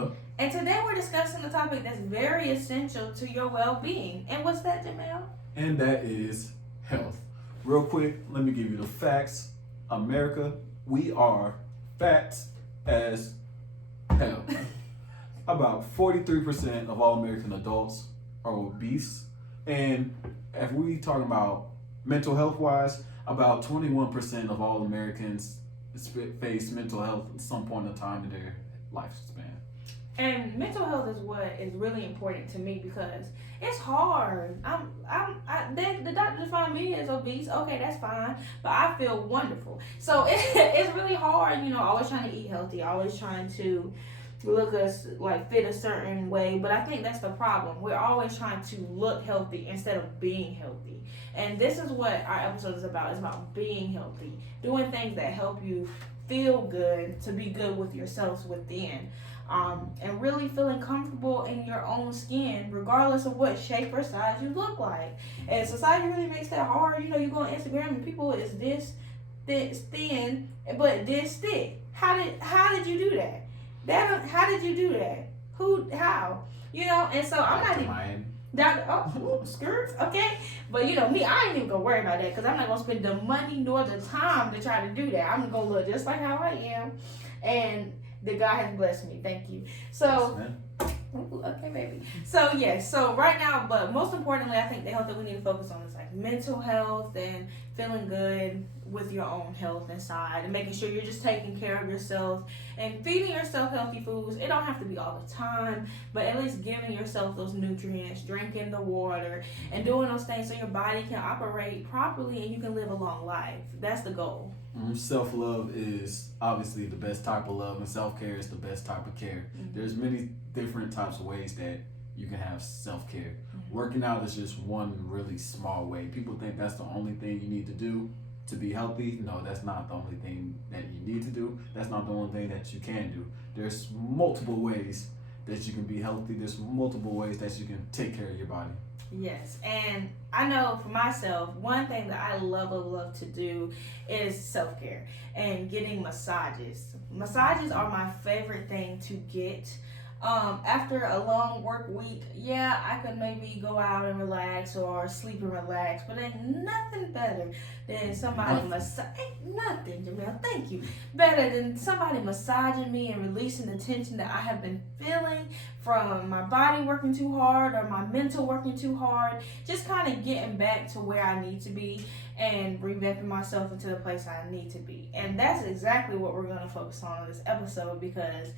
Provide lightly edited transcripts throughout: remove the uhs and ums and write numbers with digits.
Jamel. And today we're discussing a topic that's very essential to your well-being. And what's that, Jamel? And that is health. Real quick, let me give you the facts. America, we are fat as hell. About 43% of all American adults are obese. And if we talking about mental health wise, about 21% of all Americans face mental health at some point in time in their lifespan. And mental health is what is really important to me because it's hard. The doctor defined me as obese. Okay, that's fine, but I feel wonderful. So it's really hard, always trying to eat healthy, always trying to look fit a certain way. But I think that's the problem. We're always trying to look healthy instead of being healthy. And this is what our episode is about. It's about being healthy, doing things that help you feel good, to be good with yourselves within. And really feeling comfortable in your own skin, regardless of what shape or size you look like. And society really makes that hard. You go on Instagram and people is this thin, but this thick. How did you do that? How did you do that? How? And so I'm not even skirts, okay? But me, I ain't even gonna worry about that because I'm not gonna spend the money nor the time to try to do that. I'm gonna look just like how I am, and that God has blessed me. Thank you. So, okay, baby. So, yes. So, right now, but most importantly, I think the health that we need to focus on is like mental health and feeling good with your own health inside and making sure you're just taking care of yourself and feeding yourself healthy foods. It don't have to be all the time, but at least giving yourself those nutrients, drinking the water, and doing those things so your body can operate properly and you can live a long life. That's the goal. Self-love is obviously the best type of love, and self-care is the best type of care. Mm-hmm. There's many different types of ways that you can have self-care. Mm-hmm. Working out is just one really small way. People think that's the only thing you need to do to be healthy. No, that's not the only thing that you need to do. That's not the only thing that you can do. There's multiple ways that you can be healthy. There's multiple ways that you can take care of your body. Yes, and I know for myself, one thing that I love to do is self-care and getting massages. Massages are my favorite thing to get. After a long work week, I could maybe go out and relax or sleep and relax, but ain't nothing better than somebody nothing, Jamel, thank you. Better than somebody massaging me and releasing the tension that I have been feeling from my body working too hard or my mental working too hard. Just kind of getting back to where I need to be and revamping myself into the place I need to be. And that's exactly what we're going to focus on in this episode because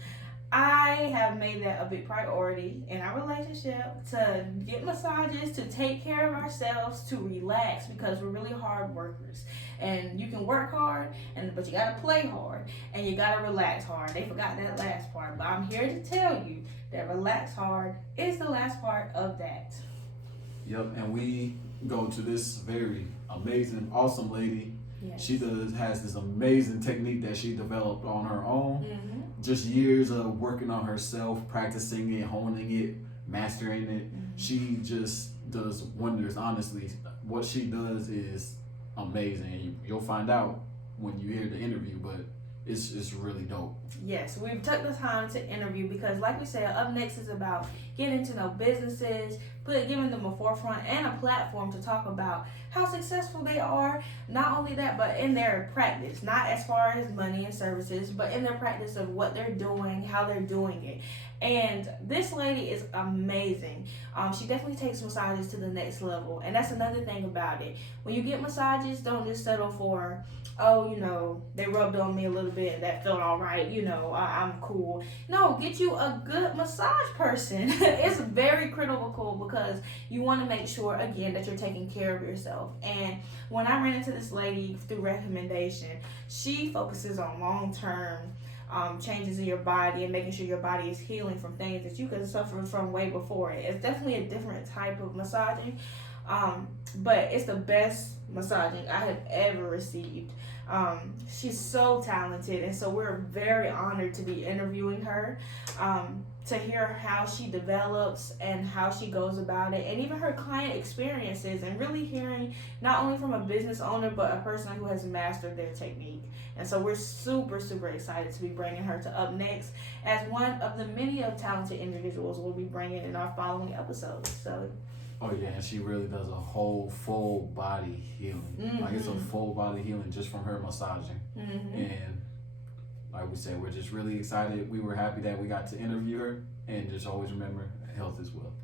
I have made that a big priority in our relationship to get massages, to take care of ourselves, to relax because we're really hard workers. And you can work hard, but you gotta play hard and you gotta relax hard. They forgot that last part, but I'm here to tell you that relax hard is the last part of that. Yep, and we go to this very amazing, awesome lady. Yes. She has this amazing technique that she developed on her own. Mm-hmm. Just years of working on herself, practicing it, honing it, mastering it. Mm-hmm. She just does wonders, honestly. What she does is amazing. You'll find out when you hear the interview, but it's really dope. Yes, we've took the time to interview because like we said, Up Next is about getting to know businesses, giving them a forefront and a platform to talk about how successful they are. Not only that, but in their practice, not as far as money and services, but in their practice of what they're doing, how they're doing it. And this lady is amazing. She definitely takes massages to the next level. And that's another thing about it. When you get massages, don't just settle for, they rubbed on me a little bit and that felt all right. I'm cool. No, get you a good massage person. It's very critical because you want to make sure, again, that you're taking care of yourself. And when I ran into this lady through recommendation, she focuses on long-term changes in your body and making sure your body is healing from things that you could suffer from way before it. It's definitely a different type of massaging, but it's the best massaging I have ever received. She's so talented, and so we're very honored to be interviewing her. to hear how she develops and how she goes about it, and even her client experiences, and really hearing not only from a business owner but a person who has mastered their technique. And so we're super, super excited to be bringing her to Up Next as one of the many of talented individuals we'll be bringing in our following episodes. So. Oh yeah, and she really does a whole full body healing. Like it's a full body healing just from her massaging. And like we said, we're just really excited. We were happy that we got to interview her, and just always remember health is wealth.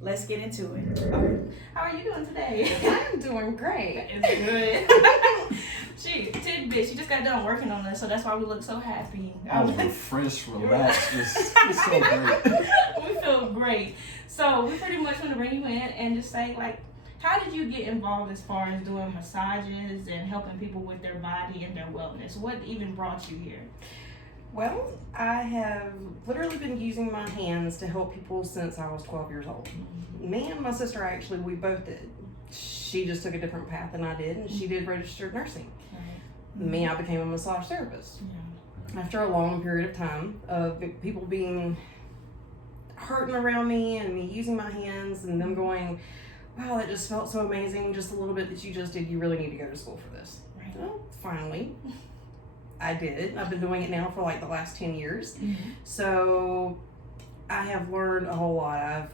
Let's get into it. Okay. How are you doing today? I'm doing great. It's good. Tidbit. She just got done working on this, so that's why we look so happy. Oh, fresh, relaxed. It's so great. We feel great. So we pretty much want to bring you in and just say, like, how did you get involved as far as doing massages and helping people with their body and their wellness? What even brought you here? Well, I have literally been using my hands to help people since I was 12 years old. Me and my sister, actually, we both did. She just took a different path than I did, and she did registered nursing. Me, I became a massage therapist. After a long period of time of people being hurting around me and me using my hands and them going, wow, that just felt so amazing, just a little bit that you just did, you really need to go to school for this. Well, finally, I did. I've been doing it now for like the last 10 years. So I have learned a whole lot. I've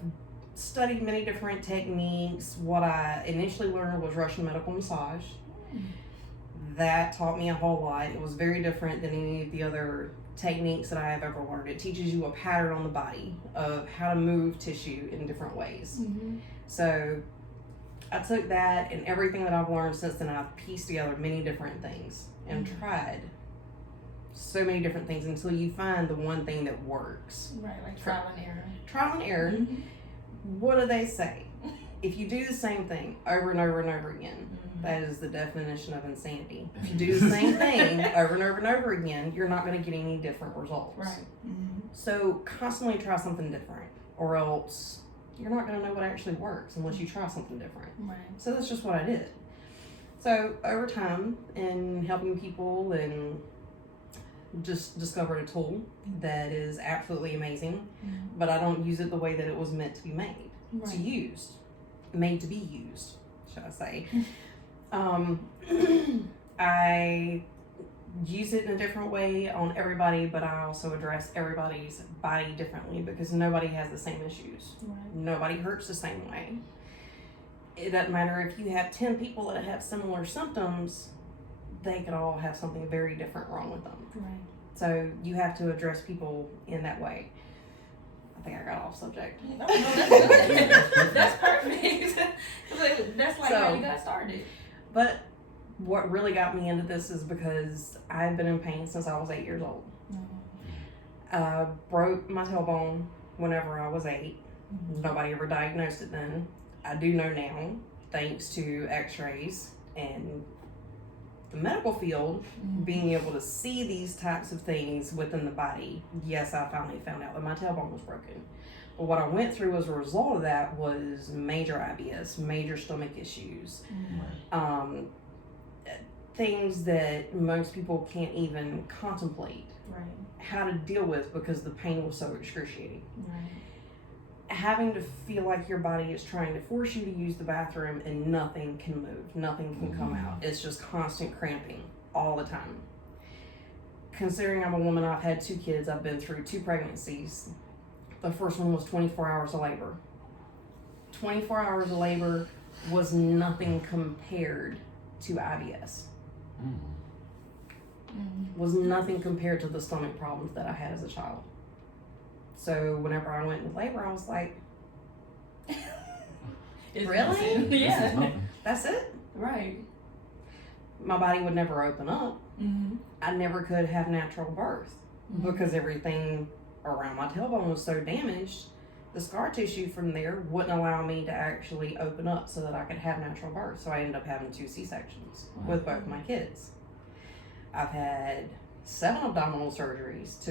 studied many different techniques. What I initially learned was Russian medical massage. That taught me a whole lot. It was very different than any of the other techniques that I have ever learned. It teaches you a pattern on the body of how to move tissue in different ways. So I took that and everything that I've learned since then, I've pieced together many different things and tried so many different things until you find the one thing that works. Right, like trial and error. Trial and error. What do they say? If you do the same thing over and over and over again, that is the definition of insanity. If you do the same thing over and over and over again, you're not going to get any different results. Right. So constantly try something different, or else you're not going to know what actually works unless you try something different. Right. So that's just what I did. So over time, in helping people and just discovered a tool that is absolutely amazing, but I don't use it the way that it was meant to be made, to use, made to be used, shall I say. I use it in a different way on everybody, but I also address everybody's body differently because nobody has the same issues. Nobody hurts the same way. It doesn't matter if you have 10 people that have similar symptoms, they could all have something very different wrong with them. So you have to address people in that way. I think I got off subject. No, that's good. That's perfect. That's like how you got started. But what really got me into this is because I've been in pain since I was 8 years old. I broke my tailbone whenever I was 8. Nobody ever diagnosed it then. I do know now, thanks to x-rays and the medical field, being able to see these types of things within the body. Yes, I finally found out that my tailbone was broken. But what I went through as a result of that was major IBS, major stomach issues, things that most people can't even contemplate how to deal with because the pain was so excruciating. Having to feel like your body is trying to force you to use the bathroom and nothing can move, nothing can come out. It's just constant cramping all the time. Considering I'm a woman, I've had 2 kids, I've been through 2 pregnancies. The first one was 24 hours of labor. 24 hours of labor was nothing compared to IBS. Was nothing compared to the stomach problems that I had as a child. So whenever I went into labor, I was like, really? Yeah. That's it? Right. My body would never open up. I never could have natural birth because everything around my tailbone was so damaged. The scar tissue from there wouldn't allow me to actually open up so that I could have natural birth. So I ended up having 2 C-sections with both my kids. I've had 7 abdominal surgeries.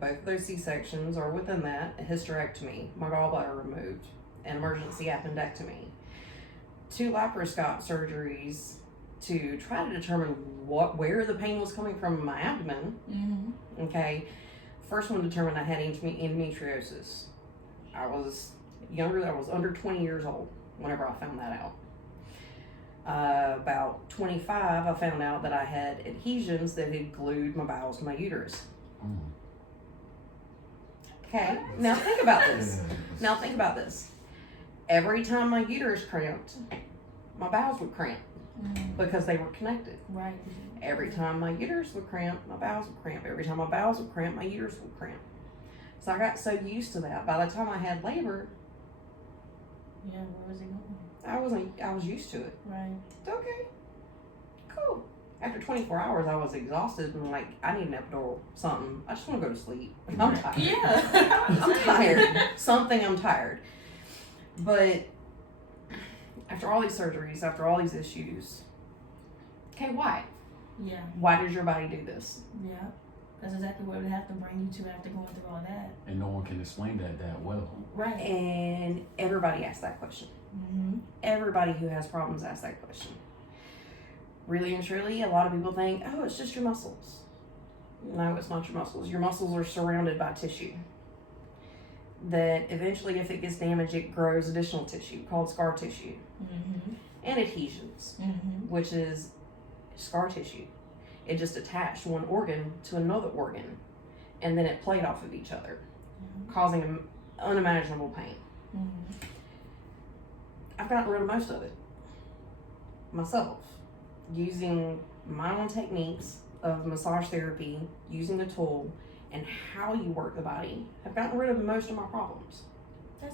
Both of those C-sections are within that. A hysterectomy, my gallbladder removed, an emergency appendectomy, 2 laparoscope surgeries to try to determine where the pain was coming from in my abdomen. Okay, First one determined I had endometriosis. I was younger, I was under 20 years old whenever I found that out. About 25, I found out that I had adhesions that had glued my bowels to my uterus. Okay, now think about this. Now think about this. Every time my uterus cramped, my bowels would cramp because they were connected. Right. Every time my uterus would cramp, my bowels would cramp. Every time my bowels would cramp, my uterus would cramp. So I got so used to that. By the time I had labor, Yeah, where was it going? I was used to it. Right. Okay, cool. After 24 hours, I was exhausted and like, I need an epidural, something. I just want to go to sleep. I'm tired. Yeah. I'm tired. I'm tired. But after all these surgeries, after all these issues, okay, why? Yeah. Why does your body do this? Yeah. That's exactly what it would have to bring you to after going through all that. And no one can explain that well. Right. And everybody asks that question. Mm-hmm. Everybody who has problems asks that question. Really and truly, a lot of people think, oh, it's just your muscles. No, it's not your muscles. Your muscles are surrounded by tissue. That eventually, if it gets damaged, it grows additional tissue called scar tissue. And adhesions, which is scar tissue. It just attached one organ to another organ, and then it played off of each other, causing unimaginable pain. I've gotten rid of most of it myself, using my own techniques of massage therapy, using the tool, and how you work the body. I've gotten rid of most of my problems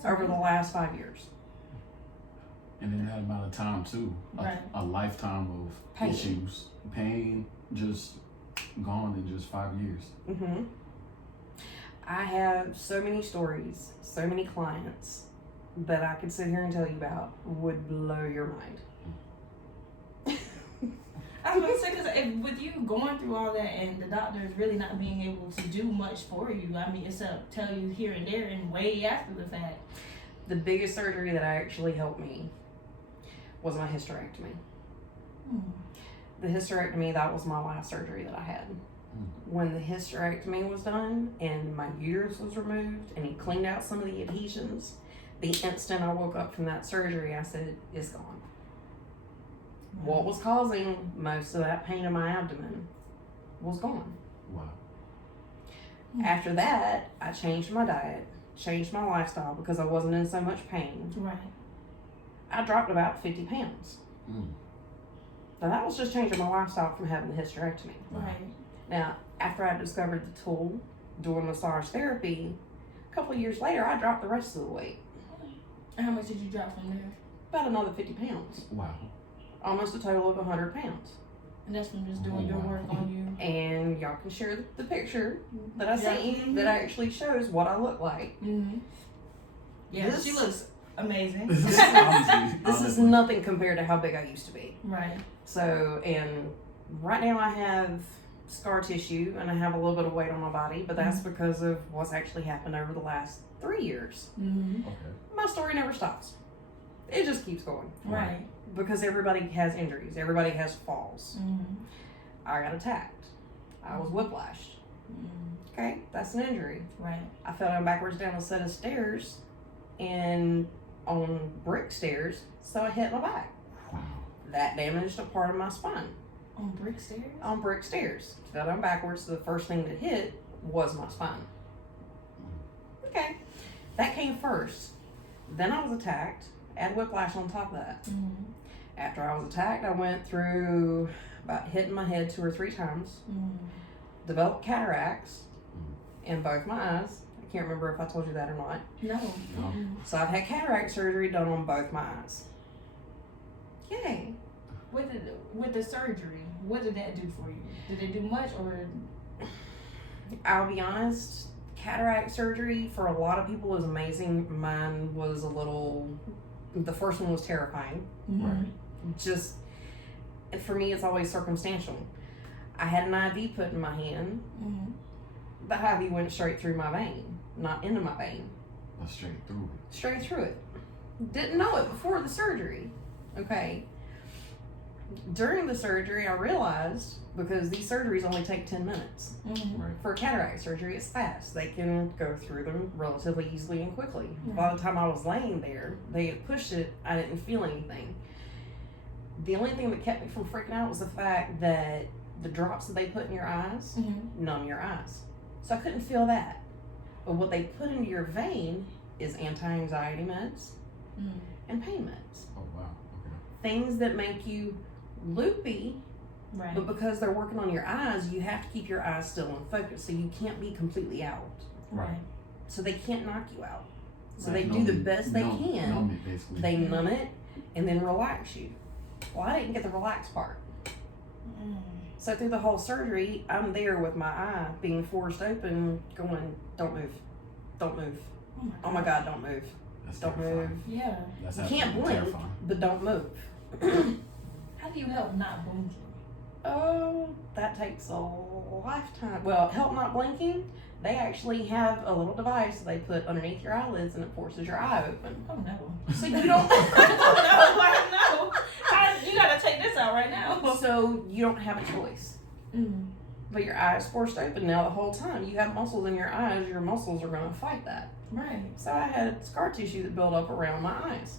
over the last 5 years. And in that amount of time too, a lifetime of Pain. issues, pain, just gone in just 5 years. I have so many stories, so many clients that I could sit here and tell you about would blow your mind. I was going to say, because with you going through all that and the doctors really not being able to do much for you, I mean, except tell you here and there and way after the fact. The biggest surgery that actually helped me was my hysterectomy. The hysterectomy, that was my last surgery that I had. When the hysterectomy was done and my uterus was removed and he cleaned out some of the adhesions, the instant I woke up from that surgery, I said, it's gone. What was causing most of that pain in my abdomen was gone. Wow. After that, I changed my diet, changed my lifestyle because I wasn't in so much pain. Right. I dropped about 50 pounds. Now that was just changing my lifestyle from having the hysterectomy. Right. Now, after I discovered the tool, doing massage therapy, a couple of years later, I dropped the rest of the weight. And how much did you drop from there? About another 50 pounds. Wow. Almost a total of 100 pounds. And that's from just doing your work on you. And y'all can share the picture that I sent you that actually shows what I look like. Yeah, she looks amazing. This is nothing compared to how big I used to be. Right. So, and right now I have scar tissue and I have a little bit of weight on my body, but that's because of what's actually happened over the last 3 years. Okay. My story never stops. It just keeps going. Right. Because everybody has injuries. Everybody has falls. I got attacked. I was whiplashed. Okay, that's an injury. Right. I fell down backwards down a set of stairs and on brick stairs, so I hit my back. Wow. That damaged a part of my spine. On brick stairs? On brick stairs. Fell down backwards, so the first thing that hit was my spine. Okay, that came first. Then I was attacked. Add whiplash on top of that. After I was attacked, I went through about hitting my head 2 or 3 times. Developed cataracts in both my eyes. I can't remember if I told you that or not. No. So I've had cataract surgery done on both my eyes. Yay. With the surgery, what did that do for you? Did it do much or? I'll be honest, cataract surgery for a lot of people is amazing. Mine was a little, the first one was terrifying. Right. Just, for me, it's always circumstantial. I had an IV put in my hand. The IV went straight through my vein, not into my vein. Straight through Straight through it. Didn't know it before the surgery. Okay. During the surgery, I realized, because these surgeries only take 10 minutes. Mm-hmm. Right. For cataract surgery, it's fast. They can go through them relatively easily and quickly. Right. By the time I was laying there, they had pushed it, I didn't feel anything. The only thing that kept me from freaking out was the fact that the drops that they put in your eyes Mm-hmm. numb your eyes. So I couldn't feel that. But what they put into your vein is anti-anxiety meds Mm-hmm. and pain meds. Oh wow. Okay. Things that make you loopy, Right. but because they're working on your eyes, you have to keep your eyes still and focused. So you can't be completely out. Right. So they can't knock you out. So Right. they do the best they can. Numb it, basically. They numb it and then relax you. Well, I didn't get the relax part. Mm. So through the whole surgery, I'm there with my eye being forced open, going, don't move, don't move. Oh my God, don't move, That's don't terrifying. move. Yeah. That's You can't absolutely blink, terrifying. but don't move. How do you help not blinking? Oh, that takes a lifetime. Well, help not blinking, they actually have a little device they put underneath your eyelids and it forces your eye open. Oh no. So you don't Oh no. You gotta take this out right now. so you don't have a choice. Mm. But your eye is forced open now the whole time. You have muscles in your eyes, your muscles are gonna fight that. Right. So I had scar tissue that built up around my eyes.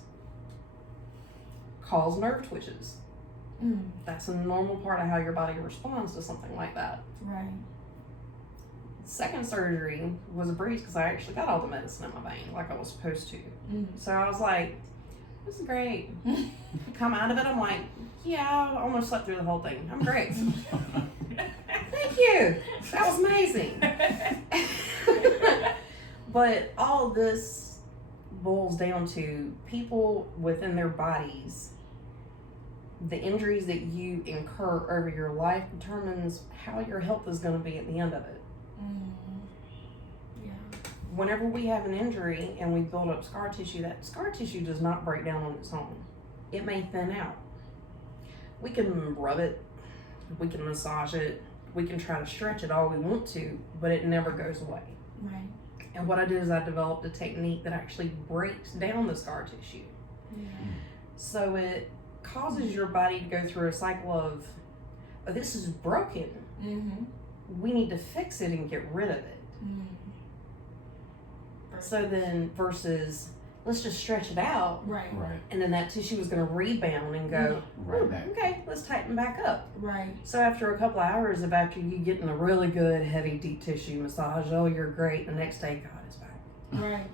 Cause nerve twitches. Mm. That's a normal part of how your body responds to something like that. Right. Second surgery was a breeze because I actually got all the medicine in my vein like I was supposed to. Mm. So I was like, this is great. Come out of it, I'm like, yeah, I almost slept through the whole thing. I'm great. Thank you. That was amazing. But all of this boils down to people within their bodies. The injuries that you incur over your life determines how your health is going to be at the end of it. Yeah. Whenever we have an injury and we build up scar tissue, that scar tissue does not break down on its own. It may thin out. We can rub it, we can massage it, we can try to stretch it all we want to, but it never goes away. Right. And what I did is I developed a technique that actually breaks down the scar tissue. Yeah. So it causes your body to go through a cycle of, oh, this is broken. Mm-hmm. We need to fix it and get rid of it. Mm. So then versus, let's just stretch it out. Right. Right. And then that tissue is going to rebound and go, Right back. okay, let's tighten back up. Right. So after a couple of hours of after you getting a really good heavy deep tissue massage, oh, you're great. The next day, God is back. Right.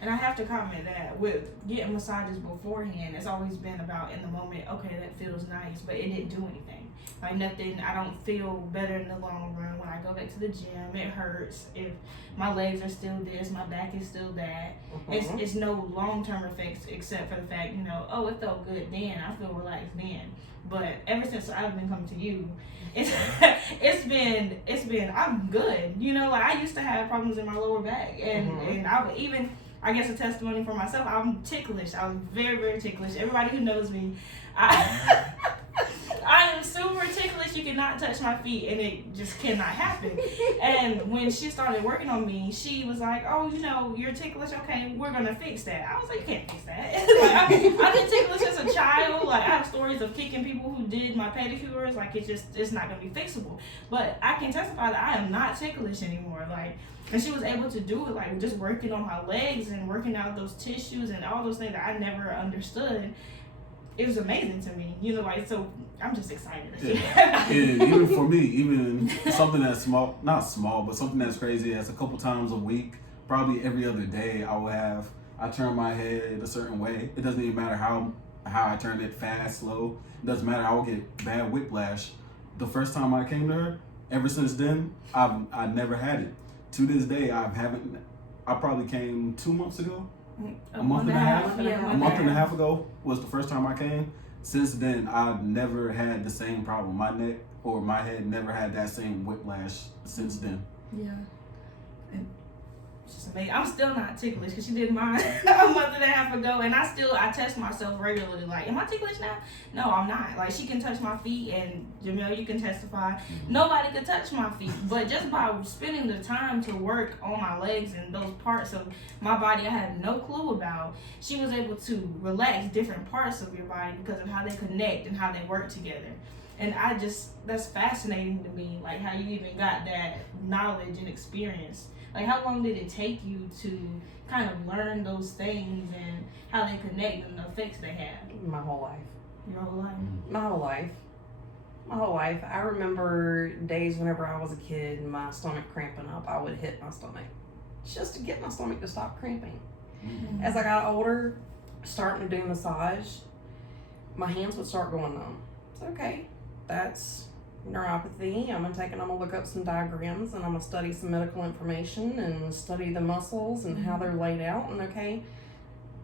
And I have to comment that with getting massages beforehand, it's always been about in the moment, okay, that feels nice, but it didn't do anything. Like nothing, I don't feel better in the long run. When I go back to the gym, it hurts. If my legs are still this, my back is still that. It's no long-term effects except for the fact, oh, it felt good then, I feel relaxed then. But ever since I've been coming to you, it's been I'm good. Like I used to have problems in my lower back, and I would even, I guess a testimony for myself, I'm ticklish. I was very, very ticklish. Everybody who knows me, I am super ticklish. You cannot touch my feet, and it just cannot happen. And when she started working on me, she was like, oh, you're ticklish. Okay, we're going to fix that. I was like, you can't fix that. Like, I've been ticklish as a child. Like, I have stories of kicking people who did my pedicures. Like, it's not going to be fixable. But I can testify that I am not ticklish anymore. Like, and she was able to do it, like, just working on my legs and working out those tissues and all those things that I never understood. It was amazing to me, so I'm just excited. Yeah. And even for me, even something that's small, not small, but something that's crazy, as a couple times a week, probably every other day, I turn my head a certain way. It doesn't even matter how I turn it fast, slow. It doesn't matter. I will get bad whiplash. The first time I came to her, ever since then, I never had it. To this day, I probably came 2 months ago. A month and a half? Yeah, A month and a half ago was the first time I came. Since then, I've never had the same problem. My neck or my head never had that same whiplash since then. Yeah. just amazing. I'm still not ticklish because she did mine a month and a half ago, and I test myself regularly. Like, am I ticklish now? No, I'm not. Like, she can touch my feet, and Jamel, you can testify. Nobody can touch my feet, but just by spending the time to work on my legs and those parts of my body I had no clue about, she was able to relax different parts of your body because of how they connect and how they work together. And that's fascinating to me, like how you even got that knowledge and experience. Like, how long did it take you to kind of learn those things and how they connect and the effects they have? My whole life. Your whole life? My whole life. My whole life. I remember days whenever I was a kid and my stomach cramping up, I would hit my stomach just to get my stomach to stop cramping. Mm-hmm. As I got older, starting to do massage, my hands would start going numb. It's okay. That's neuropathy. I'm gonna look up some diagrams and I'm gonna study some medical information and study the muscles and how they're laid out. And okay,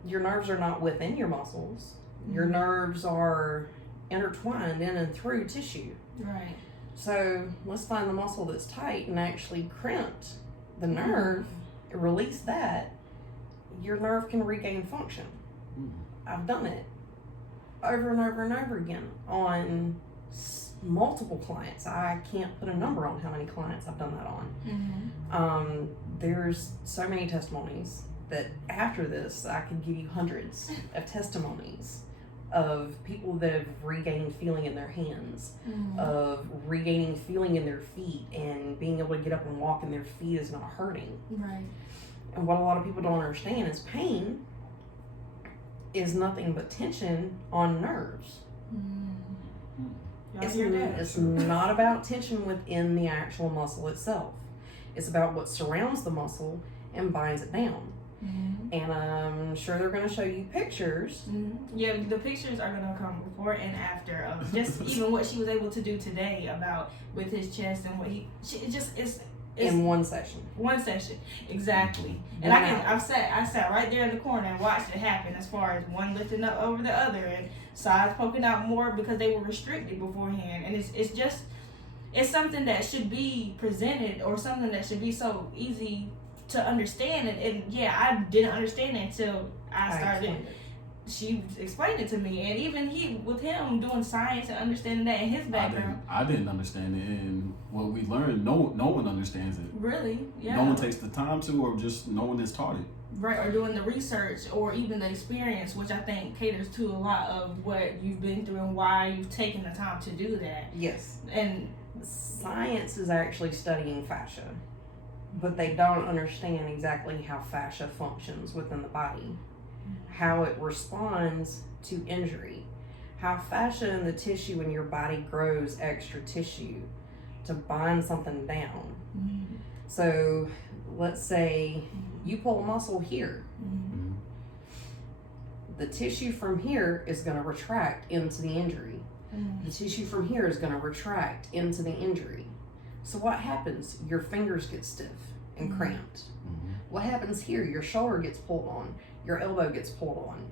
your nerves are not within your muscles. Your nerves are intertwined in and through tissue. Right. So let's find the muscle that's tight and actually crimped the nerve, release that. Your nerve can regain function. I've done it over and over and over again on multiple clients. I can't put a number on how many clients I've done that on. There's so many testimonies that after this I could give you hundreds of testimonies of people that have regained feeling in their hands, of regaining feeling in their feet and being able to get up and walk and their feet is not hurting. Right. And what a lot of people don't understand is pain is nothing but tension on nerves. It's not about tension within the actual muscle itself. It's about what surrounds the muscle and binds it down. And I'm sure they're going to show you pictures. Yeah, the pictures are going to come before and after of just even what she was able to do today about with his chest and what it's in one session. One session, exactly. And I sat right there in the corner and watched it happen, as far as one lifting up over the other and sides poking out more because they were restricted beforehand. And it's something that should be presented, or something that should be so easy to understand. And yeah, I didn't understand it until I started. She explained it to me, and even with him doing science and understanding that in his background, I didn't understand it, and what we learned, no one understands it. Really, yeah. No one takes the time to, or just no one is taught it. Right, or doing the research, or even the experience, which I think caters to a lot of what you've been through and why you've taken the time to do that. Yes. And science is actually studying fascia, but they don't understand exactly how fascia functions within the body, how it responds to injury, how fascia in the tissue in your body grows extra tissue to bind something down. So let's say you pull a muscle here. The tissue from here is going to retract into the injury. The tissue from here is going to retract into the injury. So what happens? Your fingers get stiff and cramped. What happens here? Your shoulder gets pulled on. Your elbow gets pulled on.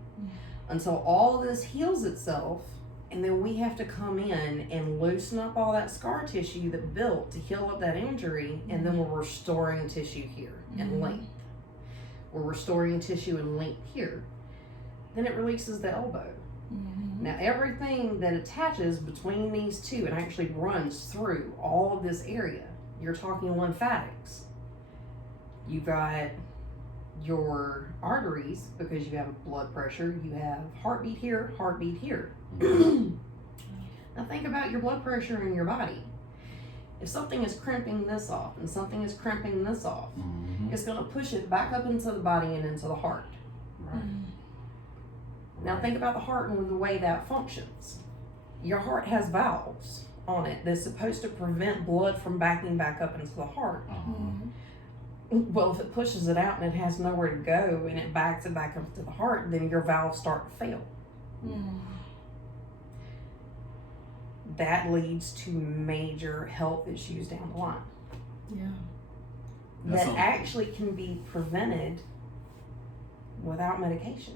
Until all of this heals itself, and then we have to come in and loosen up all that scar tissue that built to heal up that injury, and then we're restoring tissue here and length. We're restoring tissue and length here. Then it releases the elbow. Now everything that attaches between these two and actually runs through all of this area, you're talking lymphatics. You got your arteries, because you have blood pressure, you have heartbeat here, heartbeat here. Now think about your blood pressure in your body. If something is cramping this off and something is cramping this off, it's going to push it back up into the body and into the heart. Now think about the heart and the way that functions. Your heart has valves on it that's supposed to prevent blood from backing back up into the heart. Well, if it pushes it out and it has nowhere to go and it backs it back up to the heart, then your valves start to fail. That leads to major health issues down the line. That actually can be prevented without medication,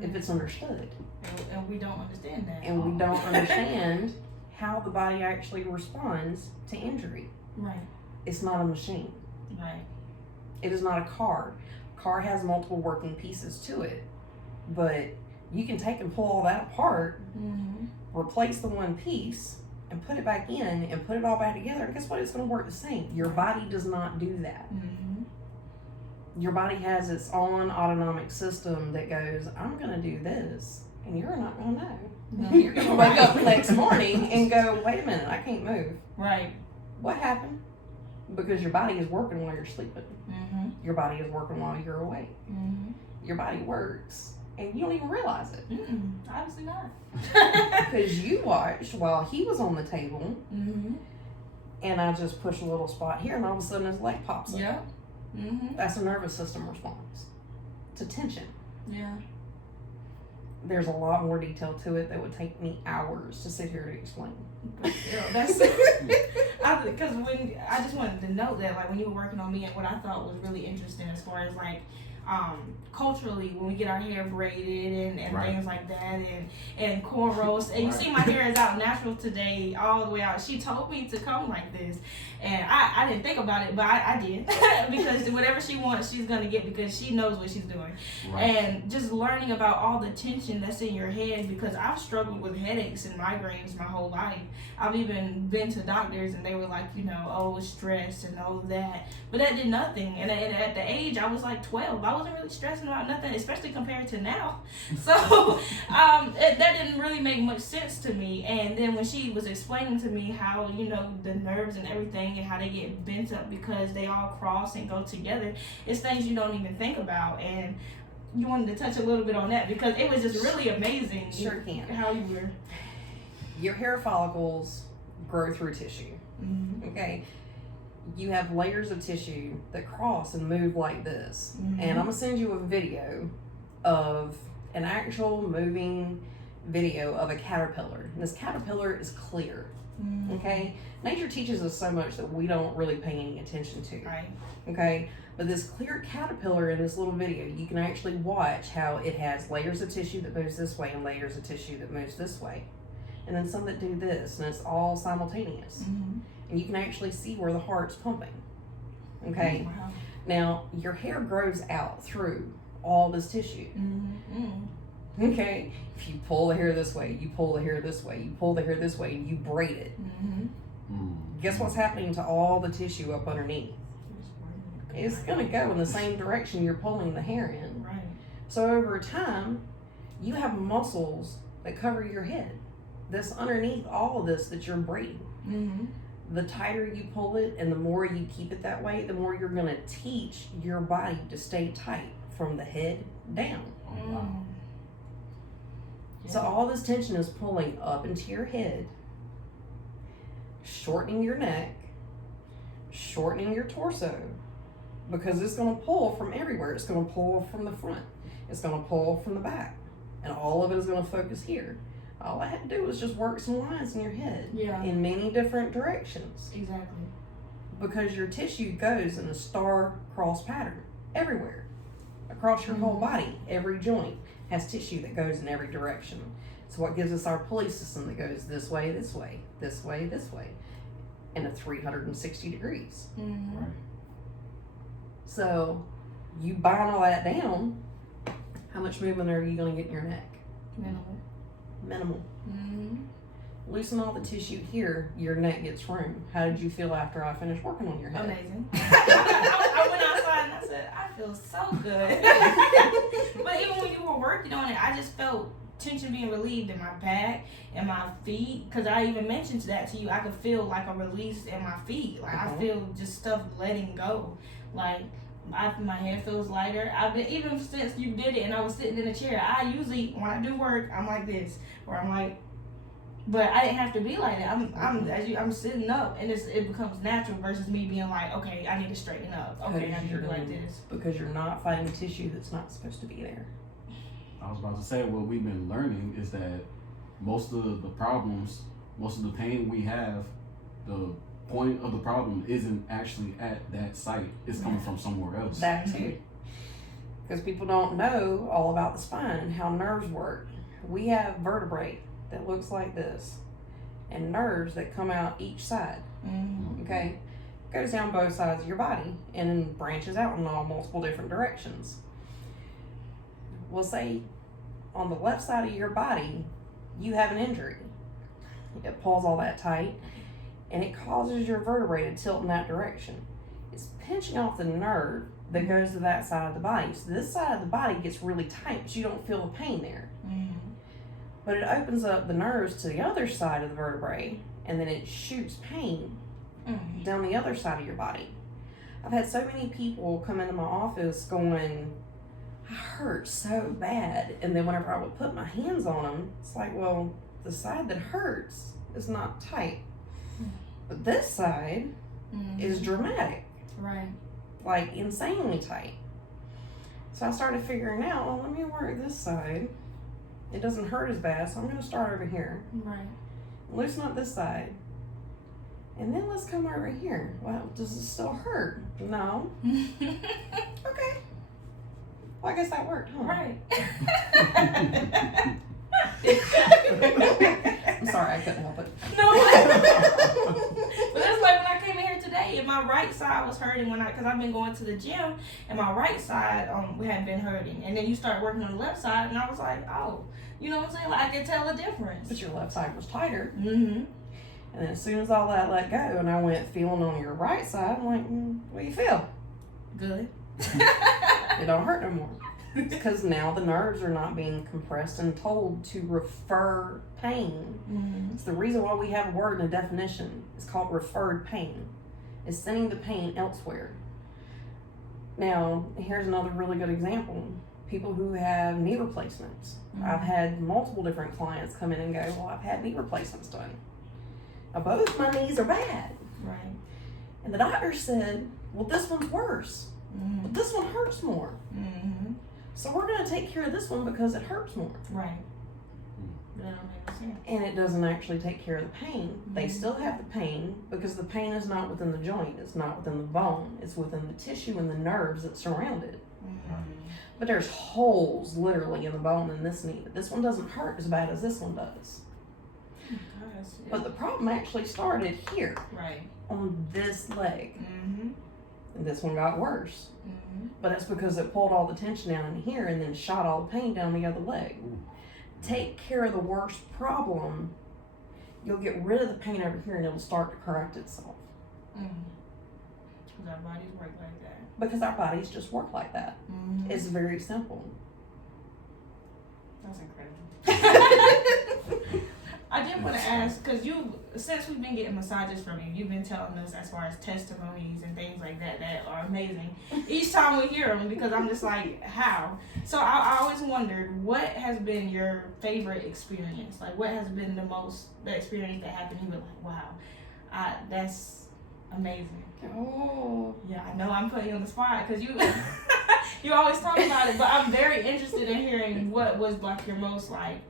if it's understood. And we don't understand that. And we don't understand how the body actually responds to injury. Right. It's not a machine. Right. It is not a car. A car has multiple working pieces to it, but you can take and pull all that apart, replace the one piece, and put it back in and put it all back together. And guess what? It's going to work the same. Your body does not do that. Your body has its own autonomic system that goes, I'm going to do this, and you're not going to know. No. You're going to wake up the next morning and go, wait a minute, I can't move. Right. What happened? Because your body is working while you're sleeping. Your body is working while you're awake. Your body works, and you don't even realize it. Obviously not. Because you watched while he was on the table, and I just push a little spot here, and all of a sudden his leg pops up. Yep. That's a nervous system response to tension. Yeah. There's a lot more detail to it that would take me hours to sit here to explain. That's because when I just wanted to note that, like, when you were working on me, and what I thought was really interesting as far as like culturally, when we get our hair braided and things like that, and cornrows, and you see my hair is out natural today, all the way out. She told me to come like this, and I didn't think about it, but I did because whatever she wants, she's gonna get, because she knows what she's doing. And just learning about all the tension that's in your head, because I've struggled with headaches and migraines my whole life. I've even been to doctors and they were like, you know, oh, it's stress and all that, but that did nothing. And at the age I was like 12, I wasn't really stressing about nothing, especially compared to now. So that didn't really make much sense to me. And then when she was explaining to me how, you know, the nerves and everything and how they get bent up because they all cross and go together, it's things you don't even think about. And you wanted to touch a little bit on that because it was just really amazing. Sure can. How you were. Your hair follicles grow through tissue. Okay? You have layers of tissue that cross and move like this. And I'm going to send you a video of an actual moving video of a caterpillar. And this caterpillar is clear. Okay? Nature teaches us so much that we don't really pay any attention to. Right. Okay? But this clear caterpillar in this little video, you can actually watch how it has layers of tissue that moves this way and layers of tissue that moves this way. And then some that do this, and it's all simultaneous. And you can actually see where the heart's pumping. Okay? Wow. Now, your hair grows out through all this tissue. Okay? If you pull the hair this way, you pull the hair this way, you pull the hair this way, and you braid it. Guess what's happening to all the tissue up underneath? It's going to go in the same direction you're pulling the hair in. Right. So over time, you have muscles that cover your head. This underneath all of this that you're braiding. The tighter you pull it and the more you keep it that way, the more you're going to teach your body to stay tight from the head down. So all this tension is pulling up into your head, shortening your neck, shortening your torso, because it's going to pull from everywhere. It's going to pull from the front. It's going to pull from the back. And all of it is going to focus here. All I had to do was just work some lines in your head in many different directions. Exactly. Because your tissue goes in a star-cross pattern everywhere. Across your whole body, every joint has tissue that goes in every direction. It's what gives us our pulley system that goes this way, this way, this way, this way, in a 360 degrees. Right. So you bind all that down, how much movement are you going to get in your neck? Minimal. Loosen all the tissue here, your neck gets room. How did you feel after I finished working on your head? Amazing. I went outside and I said, I feel so good. But even when you were working on it, I just felt tension being relieved in my back and my feet, because I even mentioned that to you. I could feel like a release in my feet. Like I feel just stuff letting go. Like my head feels lighter. I've been, even since you did it and I was sitting in a chair, I usually, when I do work, I'm like this, or I'm like, but I didn't have to be like that. I'm sitting up, and it becomes natural versus me being like, okay, I need to straighten up. Okay, I need to be like this. Because you're not fighting tissue that's not supposed to be there. I was about to say, what we've been learning is that most of the problems, most of the pain we have, the point of the problem isn't actually at that site. It's coming from somewhere else. That too. Because people don't know all about the spine and how nerves work. We have vertebrae that looks like this and nerves that come out each side. Okay? goes down both sides of your body and branches out in all multiple different directions. We'll say on the left side of your body, you have an injury. It pulls all that tight, and it causes your vertebrae to tilt in that direction. It's pinching off the nerve that goes to that side of the body. So this side of the body gets really tight, but you don't feel the pain there. But it opens up the nerves to the other side of the vertebrae, and then it shoots pain down the other side of your body. I've had so many people come into my office going, I hurt so bad. And then whenever I would put my hands on them, it's like, well, the side that hurts is not tight. But this side is dramatic. Right. Like insanely tight. So I started figuring out, well, let me work this side. It doesn't hurt as bad, so I'm going to start over here. Right. Loosen up this side. And then let's come over here. Well, does it still hurt? No. Okay. Well, I guess that worked, huh? Right. I'm sorry, I couldn't help it. No. But that's like when I came in here today, and my right side was hurting because I've been going to the gym, and my right side we hadn't been hurting. And then you start working on the left side, and I was like, oh, you know what I'm saying? Like I can tell the difference. But your left side was tighter. Mm-hmm. And then as soon as all that let go, and I went feeling on your right side, I'm like, what do you feel? Good. It don't hurt no more. Because now the nerves are not being compressed and told to refer pain. It's the reason why we have a word and a definition. It's called referred pain. It's sending the pain elsewhere. Now, here's another really good example. People who have knee replacements. I've had multiple different clients come in and go, well, I've had knee replacements done. Now, both my knees are bad. Right. And the doctor said, well, this one's worse. But this one hurts more. So we're going to take care of this one because it hurts more. Right. That don't make sense. And it doesn't actually take care of the pain. They still have the pain because the pain is not within the joint. It's not within the bone. It's within the tissue and the nerves that surround it. But there's holes literally in the bone in this knee. But this one doesn't hurt as bad as this one does. But the problem actually started here. Right. On this leg. And this one got worse. But that's because it pulled all the tension down in here and then shot all the pain down the other leg. Take care of the worst problem, you'll get rid of the pain over here and it'll start to correct itself. Because our bodies work like that. Because our bodies just work like that. It's very simple. That's incredible. I did want to ask, because since we've been getting massages from you, you've been telling us as far as testimonies and things like that are amazing. Each time we hear them, because I'm just like, how? So I always wondered, what has been your favorite experience? Like, what has been the experience that happened? You were like, wow, that's amazing. Oh. Yeah, I know I'm putting you on the spot because you always talk about it, but I'm very interested in hearing what was like your most like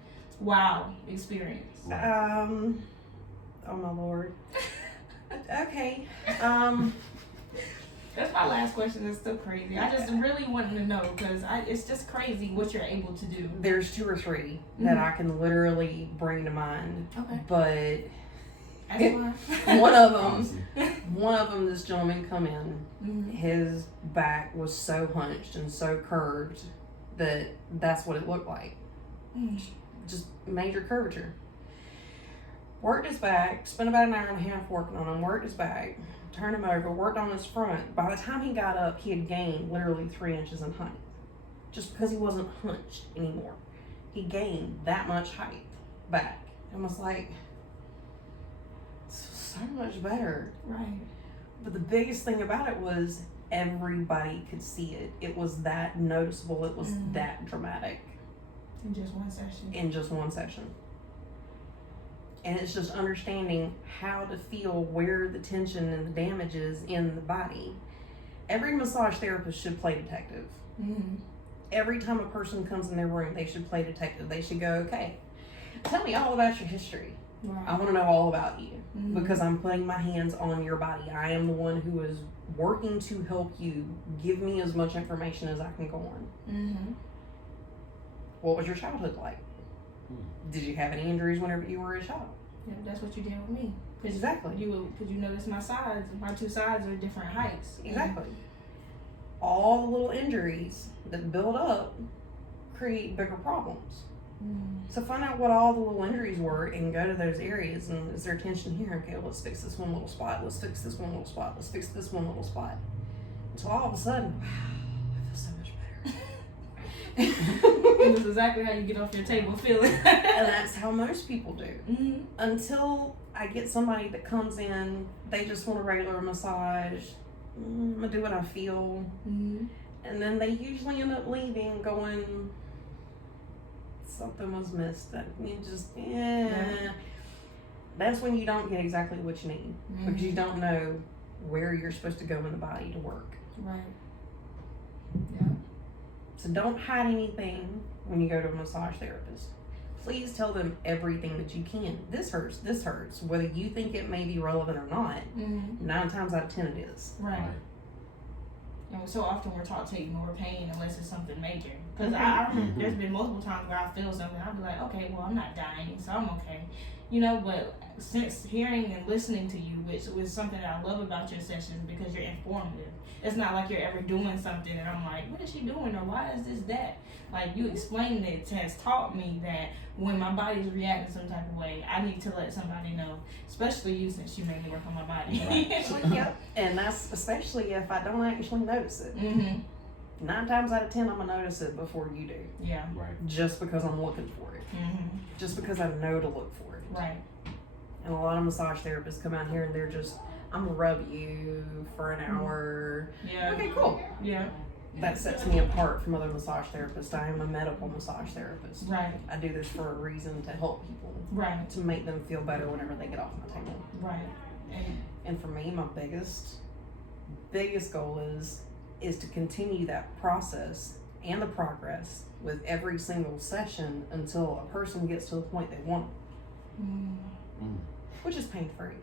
wow experience. Oh my Lord. Okay. That's my last question. It's still crazy. I just really wanted to know because it's just crazy what you're able to do. There's 2 or 3 that I can literally bring to mind. Okay. But one of them, this gentleman come in, his back was so hunched and so curved that's what it looked like. Just major curvature. Worked his back, spent about an hour and a half working on him, worked his back, turned him over, worked on his front. By the time he got up, he had gained literally 3 inches in height. Just because he wasn't hunched anymore. He gained that much height back. And was like, so much better. Right. But the biggest thing about it was everybody could see it. It was that noticeable. It was that dramatic. In just one session. In just one session. And it's just understanding how to feel where the tension and the damage is in the body. Every massage therapist should play detective. Every time a person comes in their room, they should play detective. They should go, okay, tell me all about your history. Right. I want to know all about you because I'm putting my hands on your body. I am the one who is working to help you. Give me as much information as I can go on. What was your childhood like? Did you have any injuries whenever you were a child? Yeah, that's what you did with me. Exactly. Because you notice my two sides are different heights. Exactly. All the little injuries that build up create bigger problems. So find out what all the little injuries were and go to those areas. And is there tension here? Okay, well, let's fix this one little spot. Let's fix this one little spot. Let's fix this one little spot. So all of a sudden, wow, I feel so much better. And that's exactly how you get off your table feeling. And that's how most people do. Mm-hmm. Until I get somebody that comes in, they just want a regular massage. I'm gonna do what I feel. Mm-hmm. And then they usually end up leaving going, something was missed. That you just, yeah. That's when you don't get exactly what you need. Because you don't know where you're supposed to go in the body to work. Right. Yeah. So don't hide anything when you go to a massage therapist. Please tell them everything that you can. This hurts. Whether you think it may be relevant or not, 9 times out of 10 it is. Right. And so often we're taught to ignore pain unless it's something major. Because I remember there's been multiple times where I feel something, I'll be like, okay, well, I'm not dying, so I'm okay. You know, but since hearing and listening to you, which was something that I love about your sessions, because you're informative. It's not like you're ever doing something and I'm like, what is she doing, or why is this that? Like, you explaining it has taught me that when my body's reacting some type of way, I need to let somebody know, especially you, since you mainly work on my body. Yep. And that's especially if I don't actually notice it. 9 times out of 10, I'm gonna notice it before you do. Yeah. Right. Just because I'm looking for it. Just because I know to look for it. Right. And a lot of massage therapists come out here and they're just, I'm gonna rub you for an hour. Yeah. Okay, cool. Yeah. That sets me apart from other massage therapists. I am a medical massage therapist. Right. I do this for a reason, to help people. Right. To make them feel better whenever they get off my table. Right. And for me, my biggest goal is to continue that process and the progress with every single session until a person gets to the point they want, which is pain-free.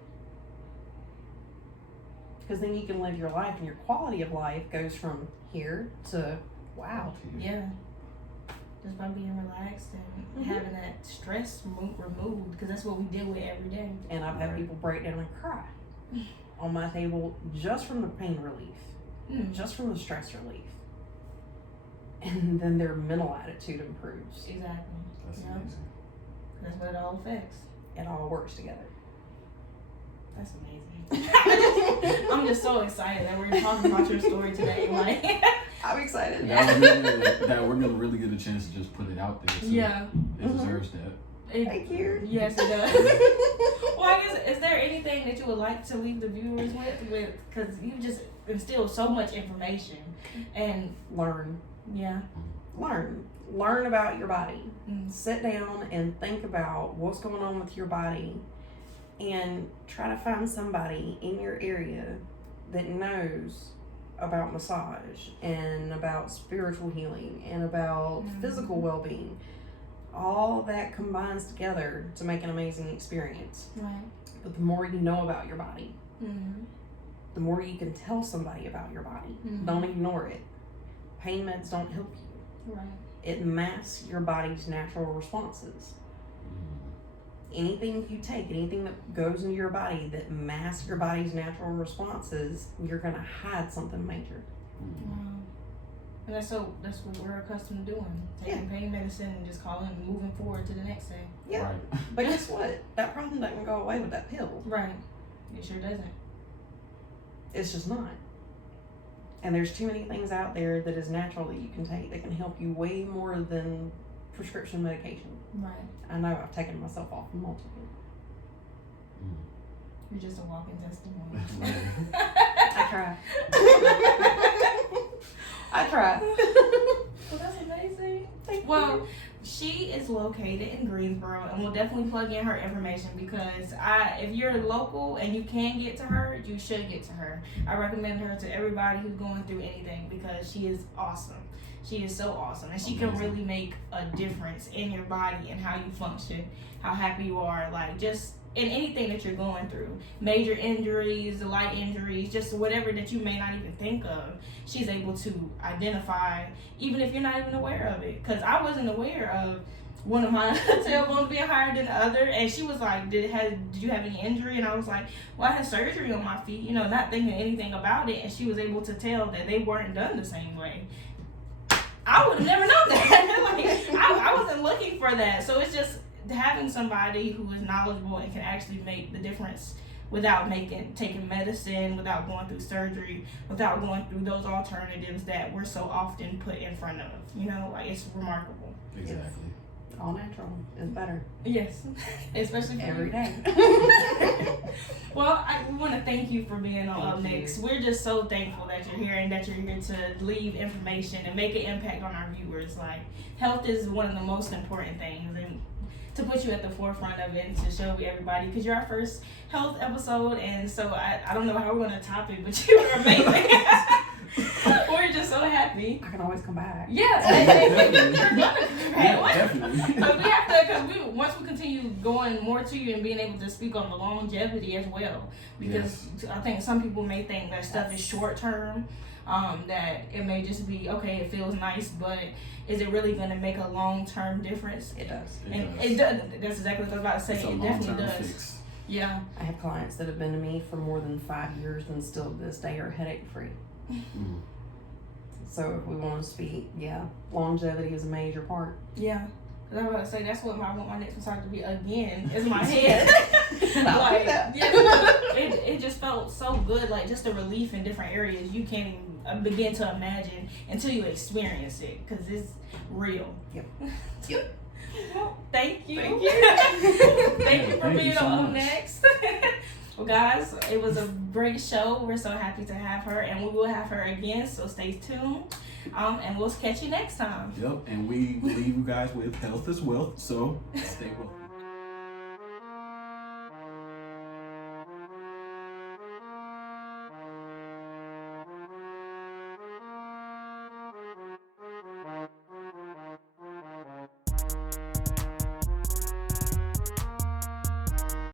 Because then you can live your life, and your quality of life goes from here to wow. Yeah. Just by being relaxed and having that stress removed, because that's what we deal with every day. And I've had people break down and cry on my table just from the pain relief, just from the stress relief. And then their mental attitude improves. Exactly. That's amazing. That's what it all affects. It all works together. That's amazing. I'm just so excited that we're talking about your story today. Like, I'm excited. That we're gonna really get a chance to just put it out there. So yeah. It deserves that. Thank you. Yes, it does. Well, I guess, is there anything that you would like to leave the viewers with? Because you just instilled so much information. And Learn about your body. Sit down and think about what's going on with your body, and try to find somebody in your area that knows about massage and about spiritual healing and about physical well-being. All that combines together to make an amazing experience. Right. But the more you know about your body, the more you can tell somebody about your body. Don't ignore it. Pain meds don't help you. Right. It masks your body's natural responses. Anything you take, anything that goes into your body that masks your body's natural responses, you're gonna hide something major. Wow. And that's what we're accustomed to doing. Taking pain medicine and just calling and moving forward to the next thing. Yeah. Right. But guess what? That problem doesn't go away with that pill. Right. It sure doesn't. It's just not. And there's too many things out there that is natural that you can take that can help you way more than prescription medication. Right. I know I've taken myself off multiple. You're just a walking testimony. I try. I try. Well, that's amazing. Thank Well, you. she is located in Greensboro, and we'll definitely plug in her information, because if you're local and you can get to her, you should get to her. I recommend her to everybody who's going through anything, because she is awesome. She is so awesome, and she can really make a difference in your body and how you function, how happy you are, like just in anything that you're going through. Major injuries, light injuries, just whatever that you may not even think of, she's able to identify, even if you're not even aware of it. Because I wasn't aware of one of my tailbones being higher than the other, and she was like, did you have any injury? And I was like, well, I had surgery on my feet, not thinking anything about it. And she was able to tell that they weren't done the same way. I would have never known that. Like, I wasn't looking for that. So it's just having somebody who is knowledgeable and can actually make the difference without taking medicine, without going through surgery, without going through those alternatives that we're so often put in front of. Like, it's remarkable. Exactly. All natural is better. Yes, especially for Every day. Well, we want to thank you for being on Up Thank you. Next. We're just so thankful that you're here and that you're here to leave information and make an impact on our viewers. Like, health is one of the most important things, and to put you at the forefront of it and to show everybody, because you're our first health episode, and so I don't know how we're going to top it, but you are amazing. We're just so happy. I can always come back. Definitely. But we have to, because once we continue going more to you and being able to speak on the longevity as well, because I think some people may think that stuff is short term, that it may just be, okay, it feels nice, but is it really going to make a long-term difference? It does. It does. That's exactly what I was about to say. It's a It definitely long-term does. fix. Yeah. I have clients that have been to me for more than 5 years and still to this day are headache free. Mm. So if we want to speak, longevity is a major part. Yeah. Cause I was about to say that's what I want my next massage to be again. Is my head. Like, it just felt so good. Like, just a relief in different areas you can't even begin to imagine until you experience it, because it's real. Yep. Well, thank you. Thank you. Thank you for Thank you being so on much. Next. Well, guys, it was a great show. We're so happy to have her, and we will have her again, so stay tuned. And we'll catch you next time. Yep, and we leave you guys with health is wealth, so stay well.